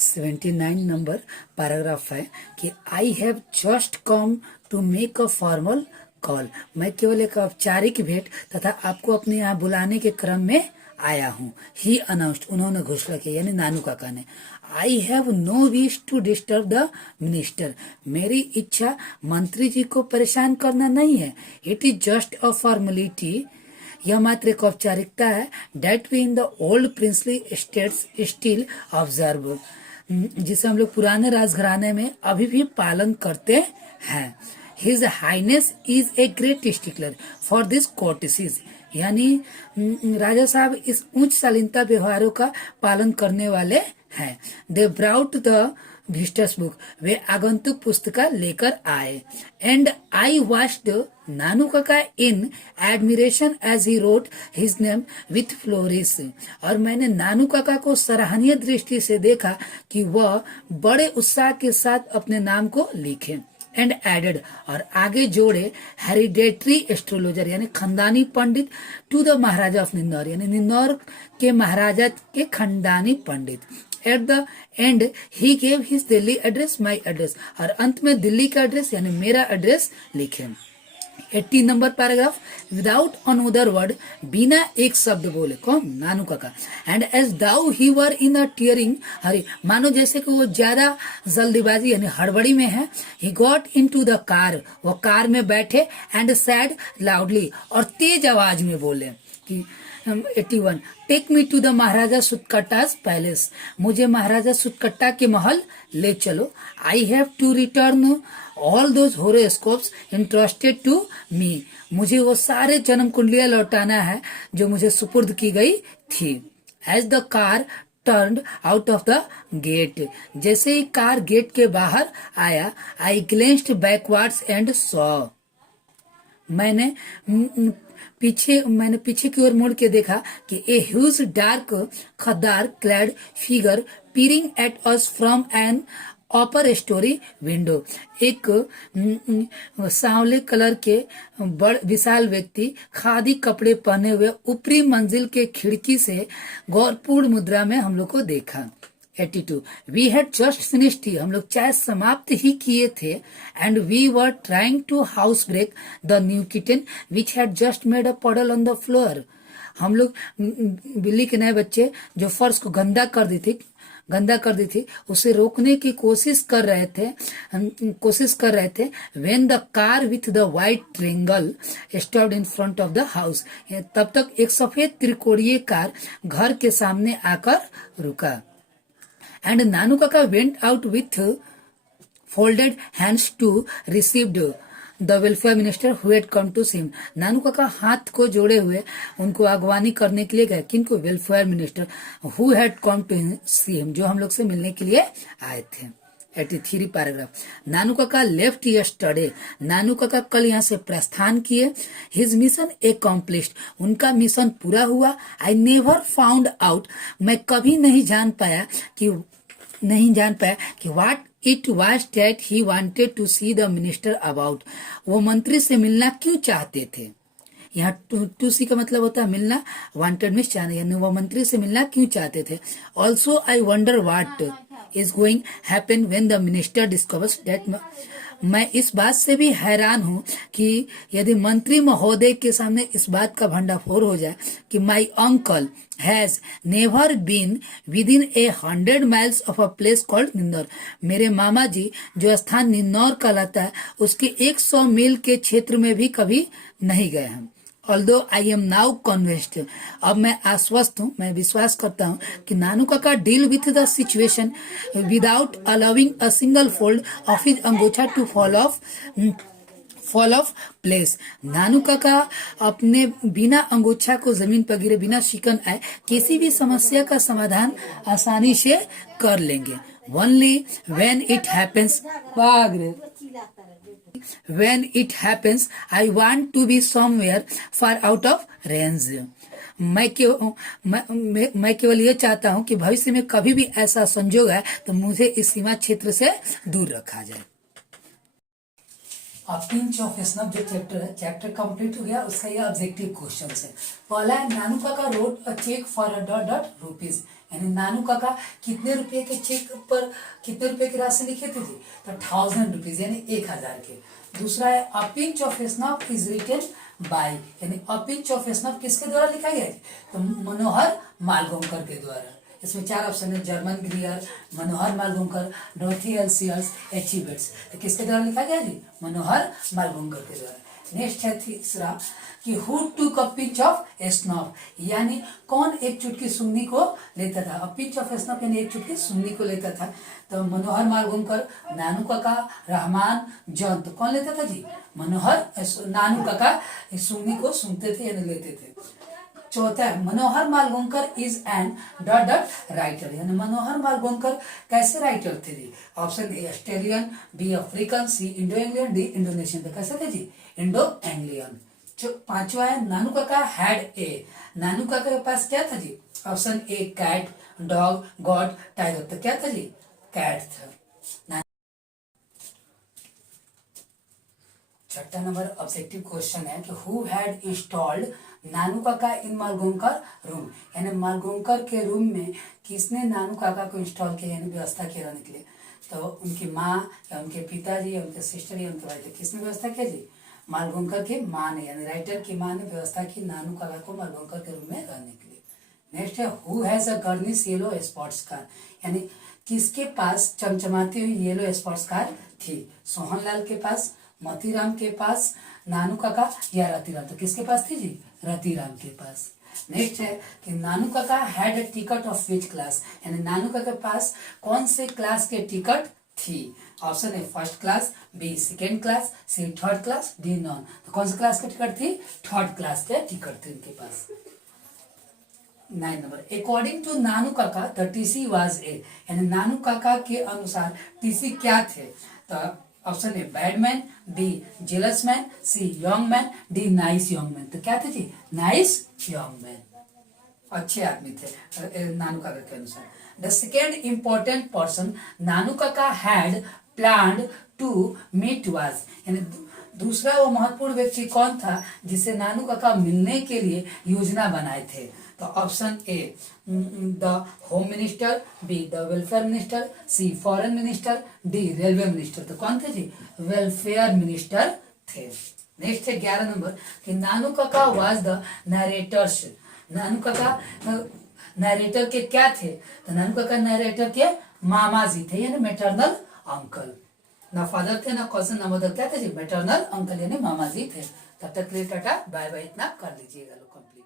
79 number paragraph है कि I have just come to make a formal call. मैं केवल एक औपचारिक भेंट तथा आपको अपने यहाँ बुलाने के क्रम में आया हूँ। ही अनाउंस्ड, उन्होंने घोषणा की, यानी नानू काका ने। I have no wish to disturb the minister. मेरी इच्छा मंत्री जी को परेशान करना नहीं है। It is just a formality, यह मात्र एक औपचारिकता है। That we in the old princely states still observe, जिसे हम लोग पुराने राजघराने में अभी भी पालन करते हैं। His highness is a great stickler for this courtesies, यानी राजा साहब इस उच्च शालीनता व्यवहारों का पालन करने वाले हैं। They brought the visitors book, वे आगंतुक पुस्तका लेकर आए। And I watched Nanu Kaka in admiration as he wrote his name with flourish, और मैंने नानू काका को सराहनीय दृष्टि से देखा कि वह बड़े उत्साह के साथ अपने नाम को लिखे। एंड एडेड, और आगे जोड़े, हेरिडेटरी एस्ट्रोलॉजर यानी खानदानी पंडित, to the Maharaja of Ninnaur, यानी निन्नौर के महाराजा के खानदानी पंडित। At the end he gave his Delhi address, my address, और अंत में दिल्ली का एड्रेस यानी मेरा एड्रेस लिखे। 80 number paragraph, without another word, बिना एक शब्द बोले, कौन? Nanu Kaka. And as though he were in a tearing hurry, मानो जैसे कि वो ज्यादा जल्दीबाजी यानी हड़बड़ी में है। He got in to the car, वो कार में बैठे। एंड सैड लाउडली, और तेज आवाज में बोले कि 81, take me to the Maharaja Sutkatta's palace, मुझे महाराजा सुतकट्टा के महल ले चलो। I have to return all those horoscopes entrusted to me, मुझे वो सारे जन्म कुंडलियां लौटाना है जो मुझे सुपुर्द की गई थी। As the car turned out of the gate, जैसे ही कार गेट के बाहर आया, I glanced backwards and saw, मैंने पीछे की ओर मुड़ के देखा कि a huge dark khaddar clad figure peering at us from an upper storey window, एक सांवले कलर के बड़ विशाल व्यक्ति खादी कपड़े पहने हुए ऊपरी मंजिल के खिड़की से गौरपूर्ण मुद्रा में हम लोग को देखा। 82, we had just finished tea, हम लोग चाय समाप्त ही किए थे। And we were trying to housebreak the new kitten which had just made a puddle on the floor, हम लोग बिल्ली के नए बच्चे जो फर्श को गंदा कर दी थी उसे रोकने की कोशिश कर रहे थे। When the car with the white triangle stopped in front of the house, तब तक एक सफेद त्रिकोणीय कार घर के सामने आकर रुका। And Nanu Kaka went out with folded hands to receive the welfare minister who had come to see him. नानू काका हाथ को जोड़े हुए उनको अगवानी करने के लिए गए। किनको? Welfare minister who had come to see him, जो हम लोग से मिलने के लिए आए थे। 83 पैराग्राफ, नानू काका लेफ्ट यस्टरडे, नानू काका कल यहाँ से प्रस्थान किए। हिज मिशन एकम्प्लिश्ड, उनका मिशन पूरा हुआ। आई नेवर फाउंड आउट, मैं कभी नहीं जान पाया कि what it was that he wanted to see the minister about, वो मंत्री से मिलना क्यों चाहते थे। यहाँ टू सी का मतलब होता है मिलना, वांटेड में चाहना, यानी वो मंत्री से मिलना क्यों चाहते थे। Also I wonder what is going happen when the minister discovers that, मैं इस बात से भी हैरान हूँ कि यदि मंत्री महोदय के सामने इस बात का भंडाफोड़ हो जाए कि my uncle has never been within इन 100 miles of a place called Ninnaur, मेरे मामा जी जो स्थान निन्नौर कहलाता है उसके 100 मील के क्षेत्र में भी कभी नहीं गए हैं। Although I am now convinced, अब मैं आश्वस्त हूँ, मैं विश्वास करता हूँ कि नानू काका deal with the situation without allowing a single fold of his अंगूठा टू फॉल ऑफ प्लेस, नानू काका अपने बिना अंगूठा को जमीन पर गिरे, बिना शिकन आए किसी भी समस्या का समाधान आसानी से कर लेंगे। Only when it happens, I want to be somewhere far out of range. मैं केवल ये चाहता हूँ कि भविष्य में कभी भी ऐसा संजोग है तो मुझे इस सीमा क्षेत्र से दूर रखा जाए। अब पिंच ऑफ स्नफ जो चैप्टर कंप्लीट हो गया, उसका ये ऑब्जेक्टिव क्वेश्चन है। पहला है Nanu Kaka wrote a cheque for a ... rupees, यानी नानू काका कितने रुपए के चेक पर कितने रुपए की राशि लिखे थे जी, तो 1000 रुपीज यानी 1000 के। दूसरा है a pinch of snuff is written by, यानी अ पिंच ऑफ स्नफ किसके द्वारा लिखा गया है, तो मनोहर मालवंकर के द्वारा। इसमें 4 ऑप्शन है, जर्मन ग्रियर, मनोहर मालवंकर, डॉर्थी एल्सियर्स, एच.ई. बेट्स। तो किसके द्वारा लिखा गया जी, मनोहर मालवंकर के द्वारा। नेक्स्ट है तीसरा कि हु टूक अ पिंच ऑफ स्नफ, यानी कौन एक चुटकी सूंघनी को लेता था। अ पिंच ऑफ स्नफ यानी एक चुटकी सूंघनी को लेता था, तो मनोहर मालवंकर, नानू काका, रहमान, जॉन। तो कौन लेता था जी, मनोहर, नानू काका सूंघनी को सूंघते थे यानी लेते थे। चौथा है Manohar Malvankar is an dot dot writer, यानी मनोहर मालवंकर कैसे राइटर थे जी। Option A Australian, B African, C Indo Anglian, D Indonesian. तो कैसे थे जी, इंडो एंग्लियन। पांचवा है नानू काका हैड ए, नानू काका के पास क्या था जी, option A cat, dog, god, tiger. तो क्या था जी, कैट था। छठा नंबर ऑब्जेक्टिव क्वेश्चन है कि who had installed Nanu Kaka in Malvankar room, यानी मालवंकर के रूम में किसने नानू काका को इंस्टॉल किया यानी व्यवस्था किया रहने के लिए। तो उनकी माँ या उनके पिताजी या उनके सिस्टर या उनके भाई, तो किसने व्यवस्था किया जी, मालवंकर की माँ ने, यानी राइटर की माँ ने व्यवस्था की नानू काका को मालवंकर के रूम में रहने के लिए। नेक्स्ट है who has a garnish yellow spots car, यानी किसके पास चमचमाती हुई येलो स्पॉट्स कार थी। सोहनलाल के पास, मोतीराम के पास, नानू काका या रतिराम। तो किसके पास थी जी, रतिराम के पास। नेक्स्ट है कि नानू Kaka had a ticket of which class, यानी नानू काका के पास कौन से क्लास के टिकट थी। ऑप्शन है first class, B second class, C third class, D none. तो कौन सी क्लास के टिकट थी, थर्ड क्लास के टिकट थे उनके पास। 9 number according to Nanu Kaka the TC was a, यानी नानू काका के अनुसार टीसी क्या थे। तो option A bad man, B jealous man, C young man, D nice young man. तो क्या थे जी, नाइस यंग मैन, अच्छे आदमी थे नानू काका के अनुसार। The second important person Nanu Kaka had planned to meet was, यानी दूसरा वो महत्वपूर्ण व्यक्ति कौन था जिसे नानू काका मिलने के लिए योजना बनाए थे। तो option A the home minister, B the welfare minister, C foreign minister, D railway minister. तो कौन थे जी, वेलफेयर मिनिस्टर थे। नेक्स्ट है 11 नंबर कि नानू काका वाज द नरेटर्स, नानू काका नरेटर के क्या थे। तो नानू काका नरेटर के मामा जी थे यानी मेटरनल अंकल, ना फादर थे ना कॉजन ना मदर, क्या थे जी, मेटरनल अंकल यानी मामा जी थे। तब तक के लिए टाटा बाय बाय, इतना कर लीजिएगा लोग कंप्लीट।